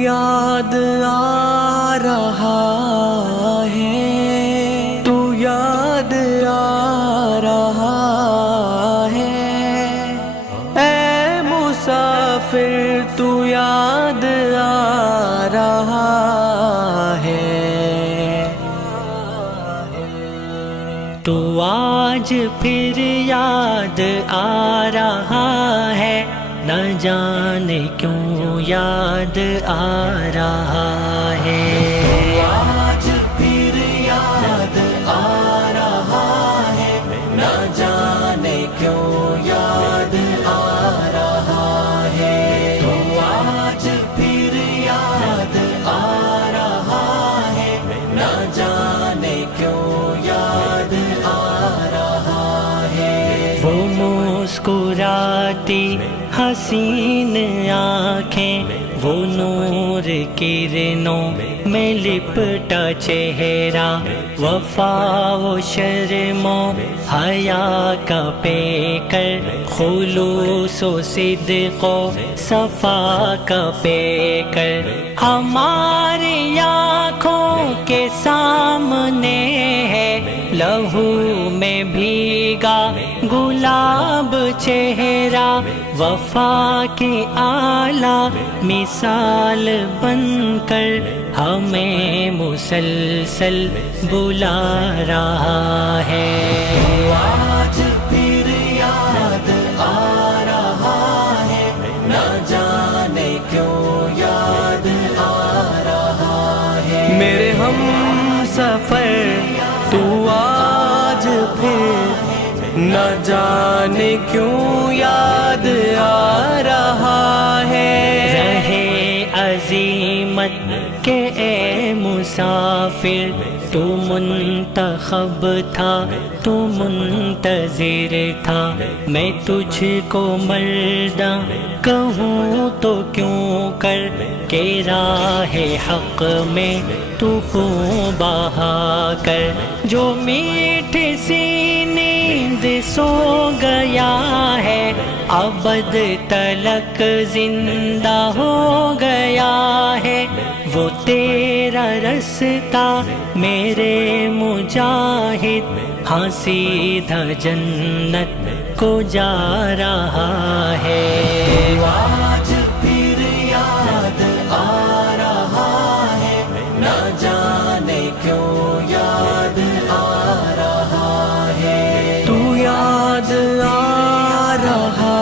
یاد آ رہا ہے، تو یاد آ رہا ہے، اے مسافر تو یاد آ رہا ہے، تو آج پھر یاد آ رہا ہے، نہ جانے کیوں یاد آ رہا ہے، تو آج پھر یاد آ رہا ہے، نہ جانے کیوں یاد آ رہا ہے، تو آج پھر یاد آ رہا ہے، نہ جانے کیوں یاد آ رہا ہے، وہ مسکراتی حسین آنکھیں، وہ نور کرنوں میں لپٹا چہرہ، وفا و شرم و حیا کا پیکر، خلوص و صدق و صفا کا پیکر، ہماری آنکھوں کے سامنے ہے، لہو میں بھیگا گلاب چہرہ، وفا کی اعلیٰ مثال بن کر ہمیں مسلسل بلا رہا ہے، تو آج پھر یاد آ رہا ہے، نہ جانے کیوں یاد آ رہا ہے، میرے ہم سفر تو آج پھر نہ جانے کیوں یاد آ رہا ہے، رہے عزیمت کہ اے مسافر، تو منتخب تھا، تو منتظر تھا، میں تجھ کو مردہ کہوں تو کیوں کر کہ راہ حق میں تو خون بہا کر، جو میٹھی سی نیند سو گیا ہے، ابد تلک زندہ ہو گیا ہے، وہ تیرا رستہ میرے مجاہد، ہاں سیدھا جنت کو جا رہا ہے، تو آج پھر یاد آ رہا ہے، نہ جانے کیوں یاد آ رہا ہے، تو یاد آ رہا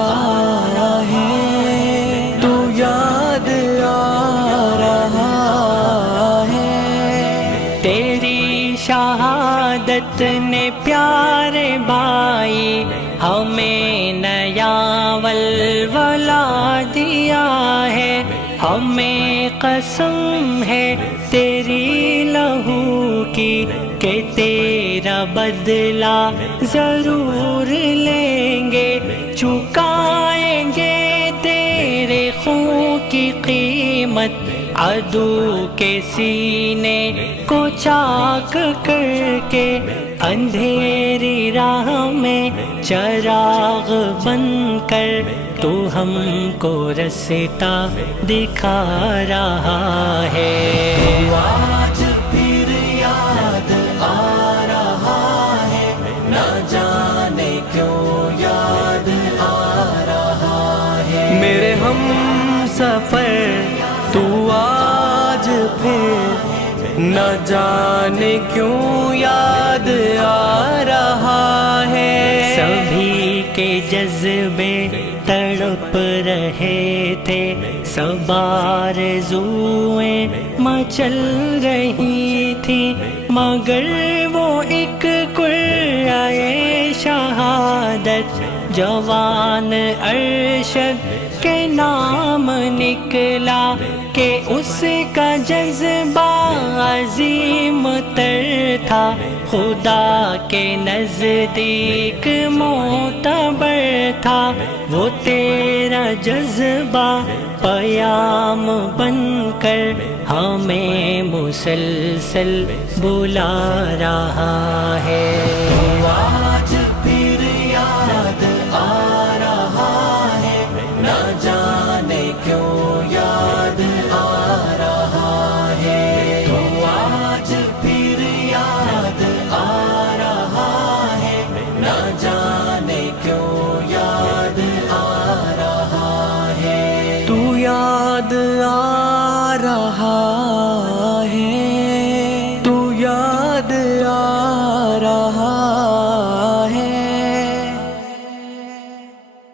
ہے، تو یاد آ رہا ہے، تیری شہادت نے پیارے بھائی ہمیں نیا ولولہ دیا ہے، ہمیں قسم ہے تیری لہو کی کہ تیرا بدلہ ضرور لیں گے، چکائیں گے تیرے خون کی قیمت، عدو کے سینے کو چاک کر کے، اندھیری راہ میں چراغ بن کر تو ہم کو رستہ دکھا رہا ہے، تو آج پھر یاد آ رہا ہے، نہ جانے کیوں یاد آ رہا ہے، میرے ہم سفر تو آج پھر نہ جانے کیوں یاد آ رہا ہے، سبھی کے جذبے تڑپ رہے تھے، سب آرزوئیں مچل رہی تھی، مگر وہ ایک قرعۂ شہادت جوان ارشد کے نام نکلا، کہ اس کا جذبہ عظیم تر تھا، خدا کے نزدیک معتبر تھا، وہ تیرا جذبہ پیام بن کر ہمیں مسلسل بلا رہا ہے، تو آج پھر یاد آ رہا ہے، نہ جانے کیوں یاد آ یاد آ رہا